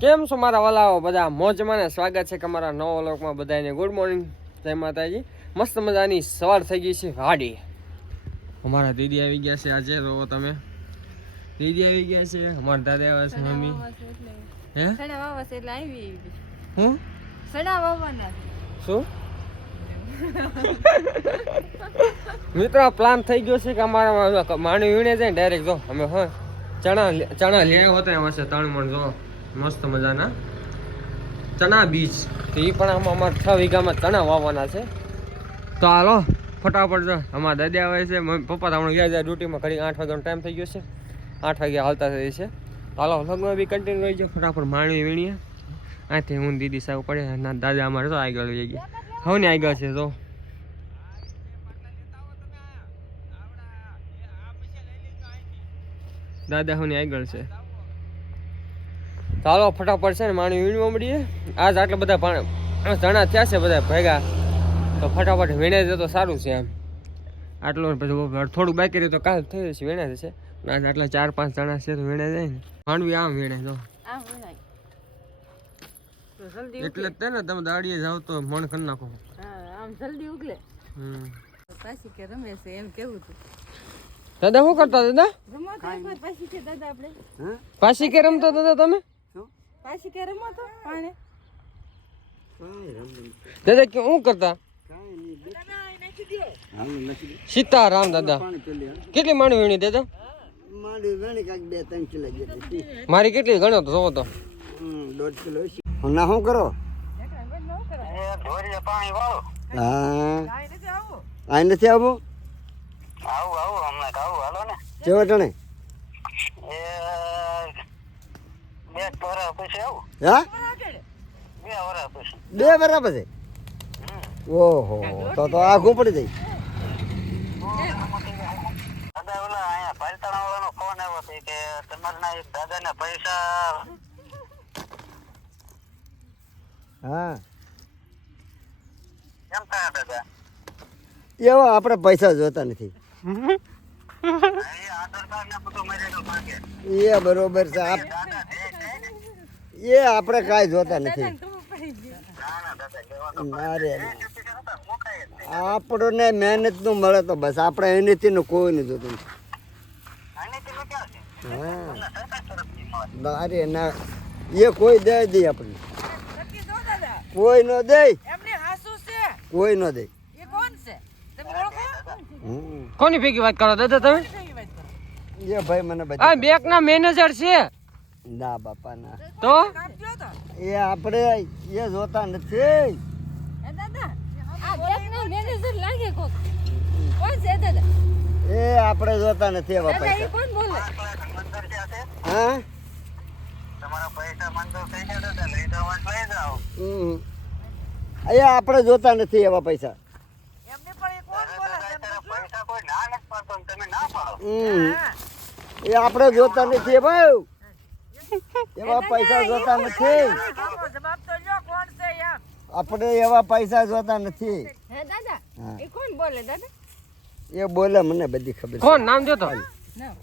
કેમ છો મારા વાલાઓ? બધા મોજમાં ને સ્વાગત છે કે અમારા નવા લોકમાં બધાને ગુડ મોર્નિંગ જય માતાજી. મસ્ત મજાની સવાર થઈ ગઈ છે. વાડી. અમારા દીદી આવી ગયા છે આજે. તો તમે. દીદી આવી ગયા છે. અમારા દાદા આવ્યા છે મમ્મી. હે? સડા વાવા છે એટલે આવી હું? સડા વાવવાના શું? મિત્રો પ્લાન થઈ ગયો છે કે અમારા માણી વીણે જાય ડાયરેક્ટ જો. અમે હા ચણા ચણા લેવો હોતા એમાં છે ત્રણ મણ જો. મસ્ત મજાના. ચણા બીજ. તો એ પણ આમાં અમારે છ વીઘામાં ચણા વાવવાના છે. તો હાલો ફટાફટ જો અમારા દાદા આવે છે મમ્મી પપ્પા તો હમણાં ગયા જાય ડ્યુટીમાં ઘડી આઠ વાગ્યાનો ટાઈમ થઈ ગયો છે. આઠ વાગ્યા હાલતા થઈ છે. તો હાલો લગ્ન બી કન્ટિન્યુ રહી જાય ફટાફટ માણી વીણીએ. આથી હું દીદી સાહેબ પડે ના દાદા અમારે તો આગળ લઈ ગયા. હવે ને આગળ છે તો દાદા હું આગળ છે. ચાલો ફટાફટ છે ને માણી વીણવા મળીએ. આજ આટલા બધા ચણા થયા છે બધા ભેગા. તો ફટાફટ વીણે તો સારું છે એમ. આટલું પછી થોડુંક બાકી રહ્યું તો કાલ થઈ જશે વીણે જશે. આજ આટલા ચાર પાંચ જણા છે તો વીણે જાય ને. માંડવી આમ વીણે જલ્દી એટલે જ ને તમે દાડીએ જાવ તો મણ કરી નાખો. આમ જલ્દી ઉગલે. હમ. પાછી કે રમે છે એમ કેવું હતું દાદા શું કરતા દાદા? પાછી કે રમતા દાદા તમે? પાછી કે રમો તો? પાણે? દાદા કે શું કરતા? સીતારામ દાદા. કેટલી માંડવી વીણી દાદા? માંડી કાંઈક બે ત્રણ કિલો જેટલી. મારી કેટલી ગણો તો જોવો તો. હમ, દોઢ કિલો હશે. ના શું કરો? હા. આ નથી આવું. કેવો ટણે હા? બે બરાબર છે. ઓહો તો તો આખું પડી જાય. હા. એવા આપણે પૈસા જોતા નથી. એ બરોબર છે. આપ એ આપણે કાંઈ જોતા નથી. ના આપણને મહેનતનું મળે તો બસ. આપણે એનીથી નું કોઈ નહીં જોતું. હા. ના ના. એ કોઈ દે દે આપણને. કોઈ ન દે. એમને હાસુ છે. કોઈ ન દે. એ કોણ છે? તમે ઓળખો? હમ. કોની ભેગી વાત કરો દાદા તમે? એ ભાઈ મને આ બેંક ના મેનેજર છે. ના બાપા ના તો? એ આપણે એ જોતા નથી. એ દાદા આ બેંકના મેનેજર લાગે કોક. કોણ છે દાદા. એ આપણે જોતા નથી એવા પૈસા. કોણ બોલે? હા? હમ. એ આપણે જોતા નથી એવા પૈસા. એ આપણે જોતા નથી ભાઈ. એવા પૈસા જોતા નથી. જવાબ તો લ્યો કોણ છે યાર આપણે એવા પૈસા જોતા નથી. હે દાદા એ કોણ બોલે દાદા? એ બોલે મને બધી ખબર કોણ? નામ જો તો. ના.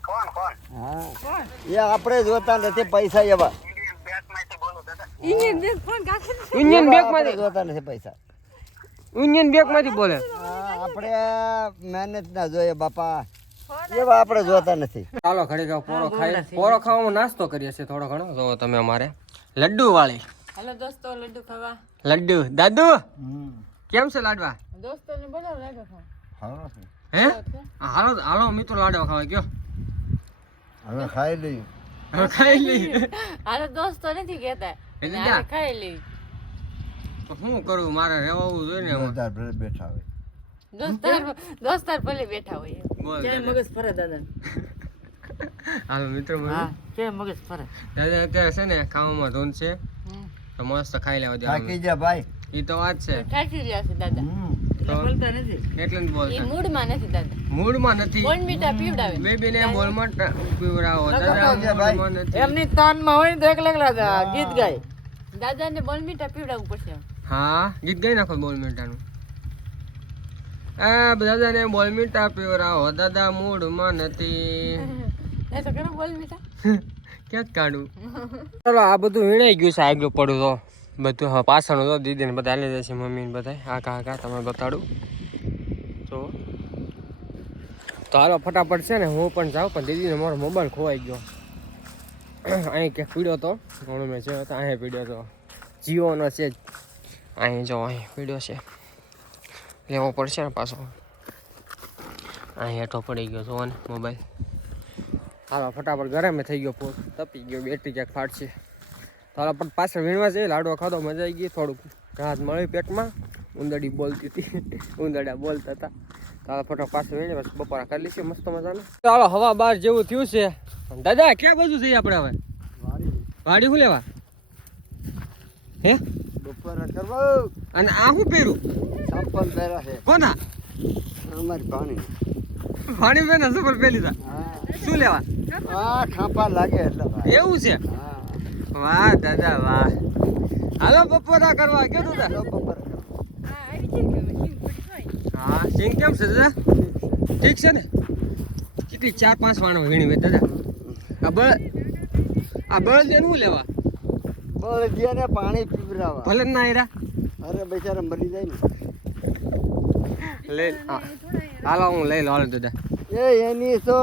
હા. કોણ? એ આપણે જોતા નથી પૈસા એવા. ઇન્ડિયન બેંક કોણ કાકુ યુનિયન બેંકમાંથી જોતા નથી પૈસા. યુનિયન બેંકમાંથી બોલે આપણે મહેનત ના જોઈએ બાપા. એવા આપણે જોતા નથી. ચાલો ઘડી ખાવ પોરો ખાઈ પોરો ખાવામાં નાસ્તો કરીએ છીએ થોડો ઘણો. જો તમે અમારે લડ્ડુ વાળી હેલો દોસ્તો લડ્ડુ ખાવા. લડ્ડુ. દાદુ કેમ છે લાડવા? દોસ્તો ને બોલાવ લાડવા ખાવા. હે? હાલો હાલો મિત્રો લાડવા ખાવા ગયો. હવે ખાઈ લઈએ. હવે ખાઈ લઈ હાલો દોસ્તો નથી કહેતા. એટલે ખાઈ તો શું કરું? મારે રહેવું જોઈએ ને. બેઠા હોય. દોસ્તાર દોસ્તાર ભલે બેઠા હોય બોલ મગજ ફરે દાદા? હાલો મિત્રો હા કે મગજ ફરે? દાદા અત્યારે છે ને ખાવામાં ધૂન છે. તો મસ્ત ખાઈ લેવા થાકી જા ભાઈ. એ તો વાત છે. ઠાકી રહ્યા છે દાદા. બોલતા નથી. એટલે જ બોલતા. મૂડમાં નથી દાદા. મૂડમાં નથી. બોન મીઠા પીવડાવે. બેબી ને બોલમાં ટ- પીવડાવો. દાદા ભાઈ. મૂડમાં નથી. એમની હોય તો એકલા એકલા ગીત ગાય. દાદાને બોન મીઠા પીવડાવવું પડશે. હા ગીત ગાઈ નાખો બોલ મીઠાનું. આ દાદાને બોલ મીઠા પીવરાવો. દાદા મૂડમાં નથી. એ બોલ મીઠા? ક્યાં જ કાઢું? ચલો આ બધું વીણાઈ ગયું છે આગળ પડું તો. બધું હવે પાછળનું તો દીદીને બધા હાલી જશે મમ્મીને બધા આ કા કા તમે બતાડું? તો તો હાલો ફટાફટ છે ને હું પણ જાઉં પણ દીદીને મારો મોબાઈલ ખોવાઈ ગયો. અહીં ક્યાંક પીડ્યો તો ઘણું મેં જોયો હતો અહીંયા પીડ્યો તો. જીઓનો છે અહીં જો અહીં પીડ્યો છે. લેવો પડશે ને પાછો. અહીંયા હેઠો પડી ગયો જો ને મોબાઈલ હાલો ફટાફટ ગરમ થઈ ગયો ફોન તપી ગયો બેટરી ક્યાંક ફાટશે. તો હાલો પણ પાછળ વીણવા જઈએ લાડવા ખાધો મજા આવી ગઈ થોડુંક ઘાસ મળી પેટમાં. ઉંદરડી બોલતી હતી ઉંદરડા બોલતા હતા. તો હાલો ફટાફટ પાછળ વીણે બસ બપોરા કરી લઈશું મસ્ત મજાનું. ચાલો હવા બહાર જેવું થયું છે. દાદા ક્યાં બાજુ જઈએ આપણે હવે? વાડી શું લેવા? હે? બપોરા કરવા. અને આ શું પહેર્યું? ચપ્પલ પહેરા છે? કોના? અમારી ભાણી. પાણી બેન સફર પહેરી તા હા. શું લેવા? આ ખાંપા લાગે એટલે એવું છે? હા. વાહ દાદા વાહ. હાલો બપોરા કરવા તો કે હોય હા સિંગ કેમ છે દાદા? ઠીક છે ને? કેટલી ચાર પાંચ વાણો વીણી હોય દાદા. આ બળ આ બળદ શું લેવા? બળદિયાને પાણી પીવરાવા ભલે ના એરા અરે બેચારા મરી જાય ને. લે હાલો હું લઈ લો દાદા એ એની તો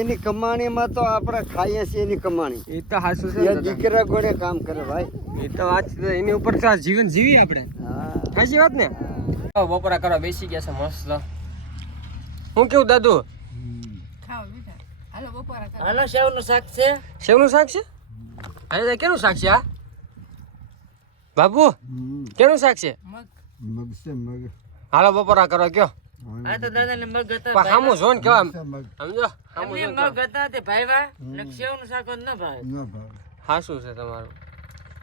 એની કમાણીમાં તો આપણે ખાઈએ છીએ એની કમાણી. એ તો હાસું છે. દીકરા ગોળે કામ કરે ભાઈ. એ તો વાત છે. એની ઉપર જીવન જીવી આપણે. હા. સાચી વાત ને? બપોરા કરવા બેસી ગયા છે મસ્ત. હું કેવું દાદુ? હાલો બપોરા કરો હાલો સેવનું શાક છે? શેનું શાક છે? અરે કેનું શાક છે આ? બાબુ કેનું શાક છે? મગ. મગ છે મગ. હાલો બપોરા કરો કયો. આ તો દાદા ને મગ હતા પણ હામું જો ને કેવા સમજો? હામું એમને જો મગ હતા તે ભાઈવા. ને સેવનું શાક ન ભાવે. ન ભાવે. હા છે તમારું.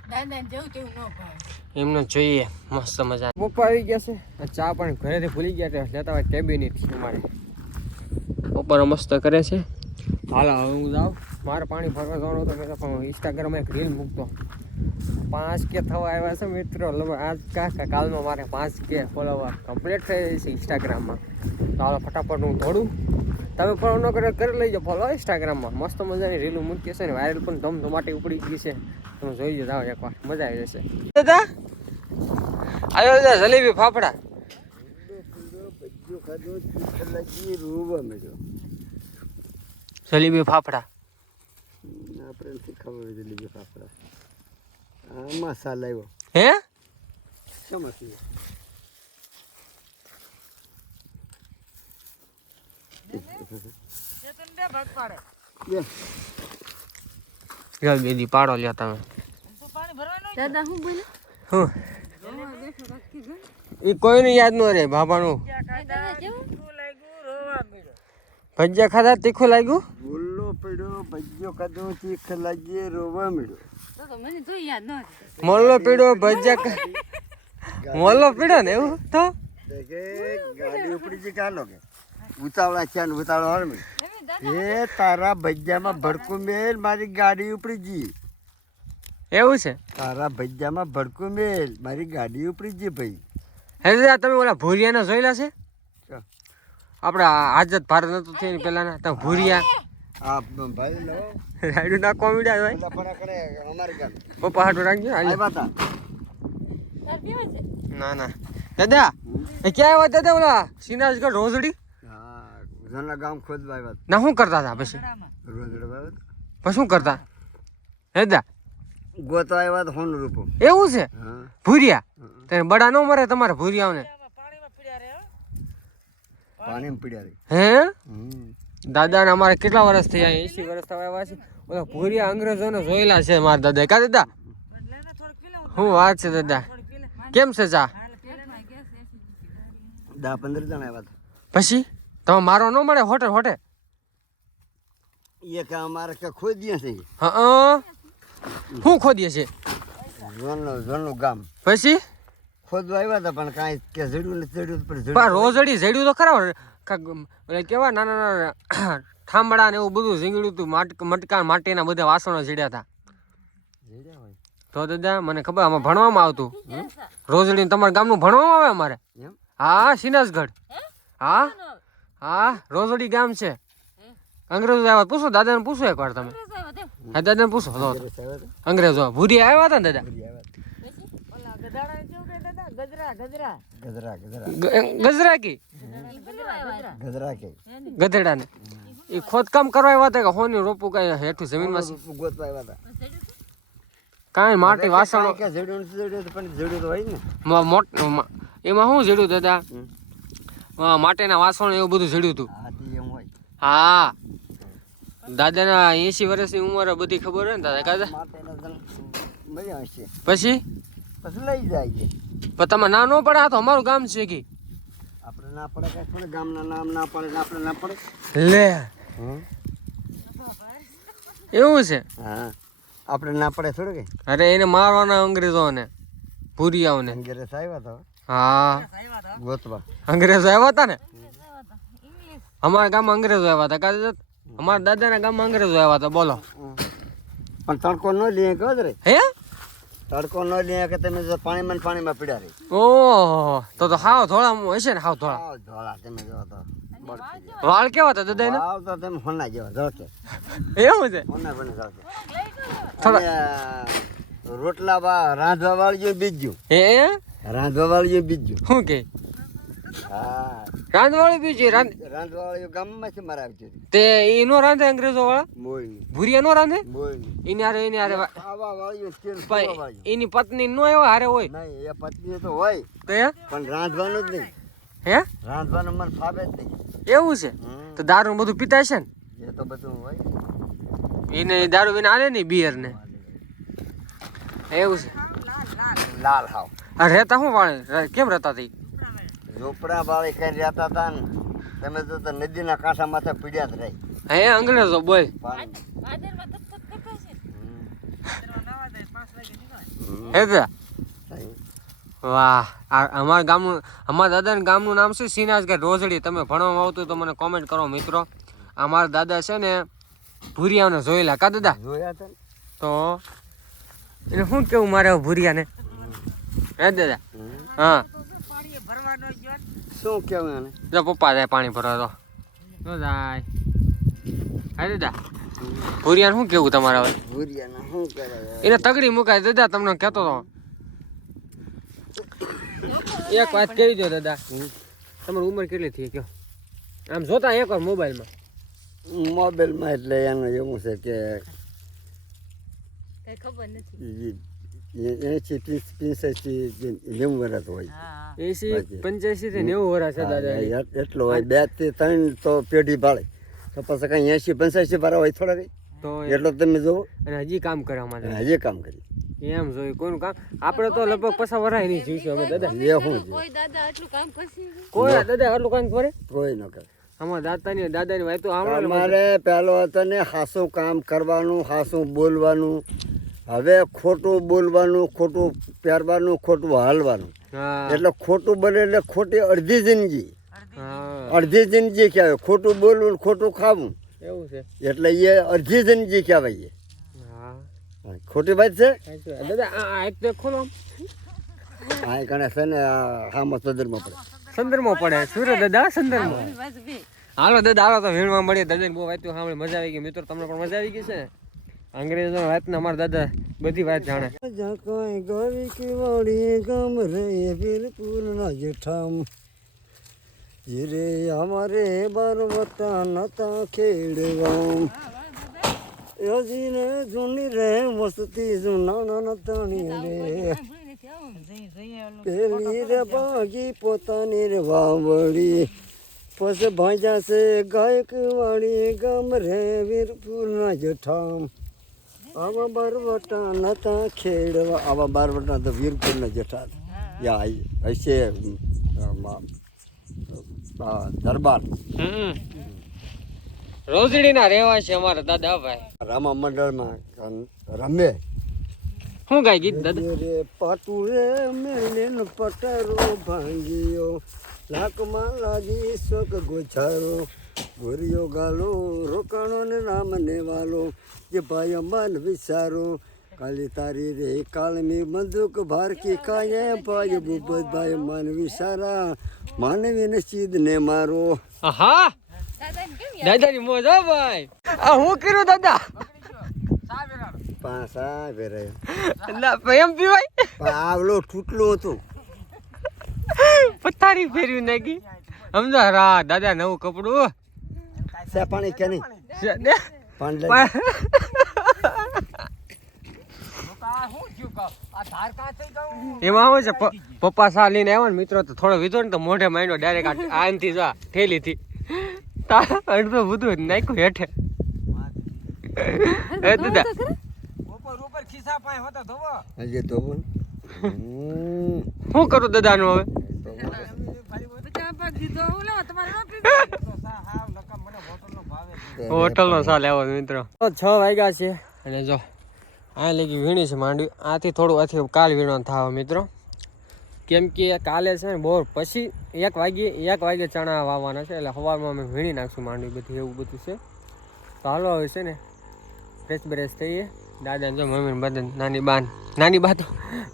દાદા જેવું તેવું ન ભાવે. એમને જોઈએ મસ્ત મજા. પપ્પા આવી ગયા છે. ચા પણ ઘરેથી ભૂલી ગયા હતા લેતા હોય કેબિનેટ છે મારે પપ્પા મસ્ત કરે છે. હાલો હવે હું જાઉં. મારે પાણી ભરવા જવાનું હતું. મેં તો પણ ઇન્સ્ટાગ્રામમાં એક રીલ મૂકતો. પાંચ કે થવા આવ્યા છે મિત્રો. આજ કાકા કાલમાં મારે પાંચ કે ફોલોવર કમ્પ્લીટ થઈ છે ઇન્સ્ટાગ્રામમાં તો હાલો ફટાફટ હું દોડું. તમે પણ ન કરે, કરી લેજો ફોલો ઇન્સ્ટાગ્રામમાં મસ્ત મજાની રીલ મૂકી છે ને વાયરલ પણ ધમધમાટી ઉપડી ગઈ છે. તમે જોઈ જતા એકવાર. મજા આવી જશે. દાદા આવ્યો દાદા, જલેબી ફાફડા. જલેબી ફાફડા. આપણે ખબર જલેબી ફાફડા. મસાલા આવ્યો. હે? શું મસાલો ચેતન બે. ભાગ પાડે લે લ્યો બેદી પાડો લ્યો તમે. તું પાણી ભરવાનું દાદા શું બોલે? હું? હા એ કોઈને યાદ ન રે બાબાનું. ભજીયા ખાધા તીખું લાગ્યું ભૂલો પડ્યો ભજીયો ખાધો તીખ લાગી રોવા મળ્યો મોલ્લો પીડો ભજીયા મોલ્લો પીડો ને એવું તો? ગાડી ઉપડી ગઈ કાલો કે? ઉતાવળા છે ને ઉતાવળો હાલ મેં. એ તારા ભજિયામાં ભડકું મેલ મારી ગાડી ઉપડી જી. એવું છે? તારા ભજિયામાં ભડકું મેલ મારી ગાડી ઉપડી જી ભાઈ. હે દાદા તમે ઓલા ભૂરિયાના જોયેલા છે? ક્યાં? આપણે આઝાદ ભારત નતું થયું પેલાના તો ભૂરિયા આ ભાઈ લો. રાયડું નાખવા મીડ્યા હોય? પેલા કરે અમારી ગામ પપ્પા હાટું રાખજો હાલ. આવ્યા તા. તાર પીવા છે? ના ના. દાદા એ ક્યાં આવ્યા દાદા ઓલા? સિનાજગઢ રોજડી? હા જના ગામ ખોદવા આવ્યા ના શું કરતા હતા પછી? રોજડા પછી શું કરતા? હે દાદા? ગોતો આવ્યા તો હોન રૂપો. એવું છે? ભૂરિયા? તને બડા ન મરે તમારે ભૂરિયાઓને. પાણીમાં પીડ્યા રે પાણીમાં પીડ્યા રે. હે. દાદાને અમારે કેટલા વર્ષ થયા? એસી વર્ષ થવા આવ્યા છે. ઓલા ભૂરિયા અંગ્રેજોને જોયેલા છે મારા દાદા કા દાદા? ને હું વાત છે દાદા? કેમ છે ચા? દસ પંદર જણા આવ્યા હતા. પછી? તમે મારો ન મળે હોટે હોટે? એ કે અમારે કે ખોદીએ છે. હા શું ખોદીએ છે? ઝોનનું ઝોનનું ગામ. પછી? ખોદવા આવ્યા હતા પણ કાંઈ કે જડ્યું નથી જડ્યું પણ રોજડી જડ્યું તો ખરા કેવા નાના નાના ઠામડા ને એવું બધું ઝીંગડ્યું હતું મટકા માટીના બધા વાસણો ઝીડ્યા હતા તો દાદા મને ખબર આમાં ભણવામાં આવતું. રોજડી તમારા ગામનું ભણવામાં આવે અમારે? હા સિનાસગઢ. હા? હા? રોજડી ગામ છે. અંગ્રેજો આવ્યા? પૂછો દાદાને પૂછો એકવાર તમે. હા દાદાને પૂછો? અંગ્રેજો ભૂરી આવ્યા હતા ને દાદા? ગધાડા ગજરા. ગજરા ગજરા. કી. ગધરા કે ગધેડાને. એ ખોદકામ કરવા આવ્યા હતા કે હોની રોપું કઈ હેઠું જમીનમાં? ગોતવા આવ્યા હતા. કાંઈ માટી વાસણો? કે જડ્યું જડ્યું પણ જડ્યું તો હોય ને. મોટ એમાં શું જડ્યું દાદા? માટેના વાસણો એવું બધું જડ્યું હતું. હા દાદાના એસી વર્ષની ઉંમર બધી ખબર હોય ને દાદા કાદા પછી? પછી લઈ જાય પણ તમે ના ન પડે આ તો અમારું ગામ છે કે. આપણે ના પડે કાંઈ થોડે ગામના નામ ના પડે આપણે ના પડે. લે. એવું છે? હા. આપણે ના પડે થોડું કે અરે એને મારવાના અંગ્રેજોને ભૂરિયાઓને. અંગ્રેજ આવ્યા હતા હા. આવ્યા ગોતવા અંગ્રેજો આવ્યા હતા. ને અમારા ગામમાં અંગ્રેજો આવ્યા હતા કાદા અમારા દાદાના ગામમાં અંગ્રેજો આવ્યા હતા બોલો. પણ તડકો ન લે કહો રે. હે? તડકો ન લે કે તમે જો પાણીમાં પાણીમાં પીડા રહી. ઓહો તો તો હાવ થોડા હશે ને હાવ ધોળા. હાવ ધોળા તમે જો તો. વાળ કેવા હતા દાદા ને આવ તો તમે હોના જેવા ઝળકે એવું છે? હોના બને ઝળકે થોડા- રોટલા રાંધવા વાળ્યું બીજું. હે? રાંધવા વાળ્યું બીજું. શું કે? રાંધવાળી બીજી રાંધ રાંધવાળું ગામમાં છે મારા આવતી તે એનો રાંધે અંગ્રેજો વાળા ભૂરિયા નો રાંધે એની હારે એની હારે એની પત્ની નો એવા હારે હોય? નહીં એ પત્ની તો હોય. તો પણ રાંધવાનું જ નહીં. હે? રાંધવાનું મન ફાવે જ નહીં. એવું છે? તો દારૂ બધું પીતા છે ને? એ તો બધું હોય. એને દારૂ વિના આલે નહીં બિયર ને એવું છે? લાલ હાવ. રહેતા શું વાળે? કેમ રહેતા હતી ઝોપડા ભાવે કઈ જતા હતા ને તમે તો નદીના કાંઠા માથે પીડ્યા જ રહી. હે અંગ્રેજો બોલ. હે વાહ આ અમારા ગામનું અમારા દાદાના ગામનું નામ છે સિનાજગઢ રોજડી. તમે ભણવામાં આવતું હોય તો મને કોમેન્ટ કરો મિત્રો. અમારા દાદા છે ને ભૂરિયાને જોયેલા. કા દાદા? જોયા તો? એટલે શું કેવું મારે ભૂરિયાને? હે દાદા? હા. શું કેવું એને? જો પપ્પા જાય પાણી ભરવા તો. જો જાય. હા દાદા. ભૂરિયાને શું કેવું તમારે હવે? ભૂરિયાના શું કહેવાય એને તગડી મુકાય દાદા તમને કહેતો તો. એક વાત કહી દો દાદા. તમારી ઉંમર કેટલી થઈ કયો આમ જોતા એક વાર મોબાઈલમાં. મોબાઈલમાં એટલે એનું એવું છે કે ખબર નથી. એસી પંચ્યાસી નેવું વર્ષ હોય. હા. એસી. પંચ્યાસી થી નેવું વર્ષ છે દાદા એટલો હોય. બેથી ત્રણ તો પેઢી ભાળે. તો પછી કઈ એસી પંચ્યાસી ભરા હોય થોડા કઈ? તો એટલો તમે જોવો. અને હજી કામ કરવા માટે. હજી કામ કરી. એમ જોયું કોઈનું કામ? આપણે તો લગભગ પછા વરાય નહીં જીવશું અમે દાદા. એ શું કોઈ દાદા એટલું કામ કરશે? કોઈ દાદા આટલું કામ કરે? કોઈ ન કરે. અમારા દાદાની દાદાની વાતો અમારે પહેલો હતો ને હાસું કામ કરવાનું હાસું બોલવાનું હવે ખોટું બોલવાનું ખોટું પહેરવાનું ખોટું હાલવાનું. એટલે ખોટું બને એટલે ખોટી અડધી જિંદગી. અડધી જિંદગી કહેવાય. ખોટું બોલવું ખોટું ખાવું. એવું છે. એટલે એ અડધી જિંદગી કહેવાય એ. ખોટી વાત છે? દાદા આ કણે એક તો ખોલો આમ. ગણે છે ને આ હામાં સદરમાં પડે. સંદર્ભમાં પડે. સૂર્ય દાદા? સંદર્ભમાં હાલો દાદા હાલો તો વીણવા મળીએ. દાદા બહુ વાતો સાંભળી મજા આવી ગઈ. મિત્રો તમને પણ મજા આવી ગઈ છે? ને અંગ્રેજો વાત ને અમારા દાદા બધી વાત જાણે. કોઈ ગોરી કી વાળી ગમ રે વીરપુર ના જેઠામ. જીરે અમારે બરવતા નતા ખેડ ગામ યોજીને જૂની રે, મસ્તી જૂના નતાણી રે. પેલી રે ભાગી પોતાની રે વાવડી. પછી ભાંજા છે ગાયક વાળી ગમ રે વીરપુર ના જેઠામ. આવા બારવટા નતા ખેડવા આવા બારવટા તો વીરપુરના જેઠા યા હશે દરબાર. રોજડી ના રહેવા છે અમારા દાદા ભાઈ. રામા મંડળમાં રમે. શું ગાય ગીત દાદા? રે પાટુ રે મેલીન પટરો ભાંગ્યો. લાકમાં લાગી શોક ગોછારો. ગોરિયો ગાલો રોકાણો ને નામ ને વાલો. જે ભાઈ મન વિચારો કાલી તારી રે કાળમી બંદૂક ભારકી કાયે ભાઈ બુબત ભાઈ મન વિચારા. માનવી ને ચીદ ને મારો. આહા! દાદાને મોજ હો ભાઈ. આ હું કર્યું દાદા? પાસા ભેરાય ના, એમ પીવાય પણ આવલો ઠૂટલો હતો. પથારી ફેરવી નાખી. સમજો રા દાદા નવું કપડું. સે પાણી કે નહીં? છે? પાણી એમાં શું છે પપ્પા સા લઈને આવ્યો ને મિત્રો તો થોડો વીધો ને તો મોઢે માંડ્યો ડાયરેક્ટ આનથી જા થેલી થી. અડધો બધું નાખ્યું હેઠે. એ દાદા. ઉપર ઉપર ખિસ્સા પાય હોતા ધોવો. હજી ધોવું. શું કરું દાદાનું હવે ભાવે છે. હોટલ નો સાલ આવો મિત્રો. છ વાગ્યા છે. અને જો આ લગી વીણી છે માંડવી. આથી થોડું આથી કાલ વીણવાનું થાવ મિત્રો. કેમ કે કાલે છે ને બોર પછી એક વાગે એક વાગે ચણા વાવવાના છે એટલે સવારમાં અમે વીણી નાખશું માંડવી બધી એવું બધું છે. તો હાલો હવે છે ને ફ્રેશ બ્રેશ થઈએ. દાદા જો મમ્મી બધા નાની બાન નાની બા તો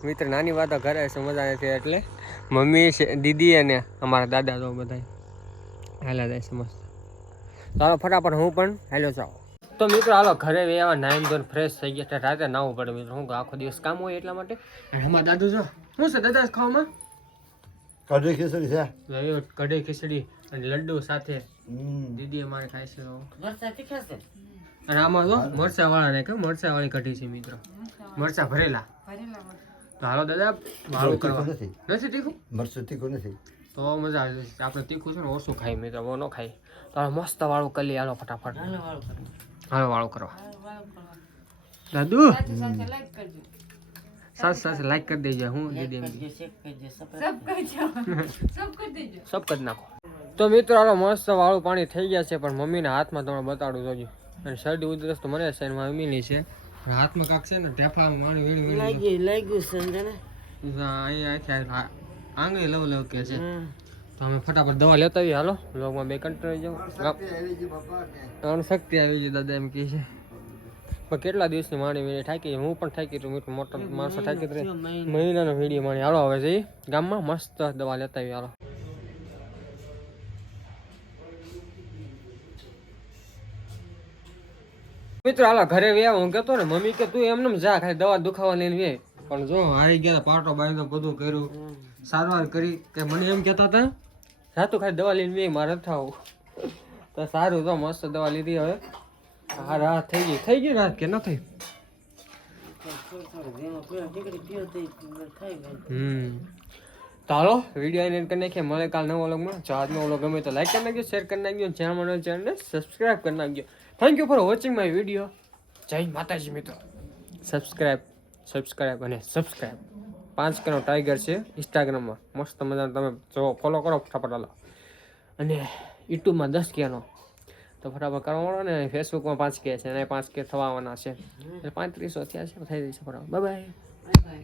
મિત્ર નાની બા તો ઘરે છે મજા નથી એટલે. મમ્મી છે દીદી અને અમારા દાદા તો બધા હાલા જાય છે મસ્ત ચાલો ફટાફટ હું પણ હેલો જાઉં. તો મિત્રો હાલો ઘરે વેવા નાઈન ધોન ફ્રેશ થઈ ગયા એટલે રાતે નાવું પડે મિત્રો. હું આખો દિવસ કામ હોય એટલા માટે. અને અમારા દાદુ જો શું છે દાદા ખાવામાં? કઢી ખીચડી છે. કઢી ખીચડી અને લડ્ડુ સાથે. દીદી અમારે ખાય છે તો. મરચાં અને આમાં જો મરચા વાળા ને કે મરચા વાળી કઢી છે મિત્રો. મરચા. ભરેલા. તો હાલો દાદા વાળું કરવા. નથી તીખું? મરચું તીખું નથી. તો મજા આવી જશે આપણે તીખું છે ને ઓછું ખાઈ મિત્રો બહુ ન ખાઈ. તો મસ્ત વાળું કરી. હાલો ફટાફટ હાલો વાળું કરવા દાદુ? સાસ સાસ લાઈક કરી દેજો હું દીદી સબ કરી દેજો. સબ કરી નાખો. તો મિત્રો હાલો મસ્ત વાળું પાણી થઈ ગયા છે પણ મમ્મીના હાથમાં તમને બતાડું જોજો અને શરદી ઉધરસ તો મને છે અને મમ્મીની છે. હાથમાં કાંક છે ને ઢેફા માણી વીણી વીણી લાગી લાગ્યું સમજે ને અહીંયા આંગળી લવ લવ કે છે. તો અમે ફટાફટ દવા લેતા આવીએ હાલો. લોગમાં બે કંટ્રોલ જાવ અણ શક્તિ આવી ગઈ દાદા એમ કહે છે. પણ કેટલા દિવસની માણી વીણી થાકી હું પણ થાકી છું મીઠું મોટો માણસો થાકી જ રહે મહિનાનો વીડિયો માણી હાલો હવે જઈ ગામમાં મસ્ત દવા લેતા આવીએ હાલો. મિત્રો હાલો ઘરે વ્યા હું કેતો ને મમ્મી કે તું એમને જા ખાલી દવા દુખાવા લઈને વે પણ જો હારી ગયા પાટો બાંધો બધું કર્યું. સારવાર કરી કે મને એમ કહેતા હતા સાતું ખાલી દવા લઈને મેં મારે નથી આવું. તો સારું, તો મસ્ત દવા લીધી હવે. હા, રાહત થઈ ગઈ. થઈ ગઈ રાહત કે ન થઈ? હમ. હાલો, વીડિયો એને કરી નાખીએ. મળે કાલ નવો વ્લોગમાં. જો આજનો વ્લોગ ગમે તો લાઈક કરી નાખજો શેર કરી નાખજો જ્યાં મળે ચેનલને સબસ્ક્રાઈબ કરી નાખજો. Thank you for watching my video જય માતાજી મિત્રો. સબસ્ક્રાઈબ સબસ્ક્રાઈબ અને સબસ્ક્રાઇબ પાંચ કેનો ટાઈગર છે ઇન્સ્ટાગ્રામમાં. મસ્ત મજાનો તમે જો ફોલો કરો ફટાફટ અને યુટ્યુબમાં દસ કેનો તો ફટાફટ કરવા ને ફેસબુકમાં પાંચ કે છે અને પાંચ કે થવાના છે. એટલે પાંત્રીસો થયા છે, થઈ જશે બરાબર બાય બાય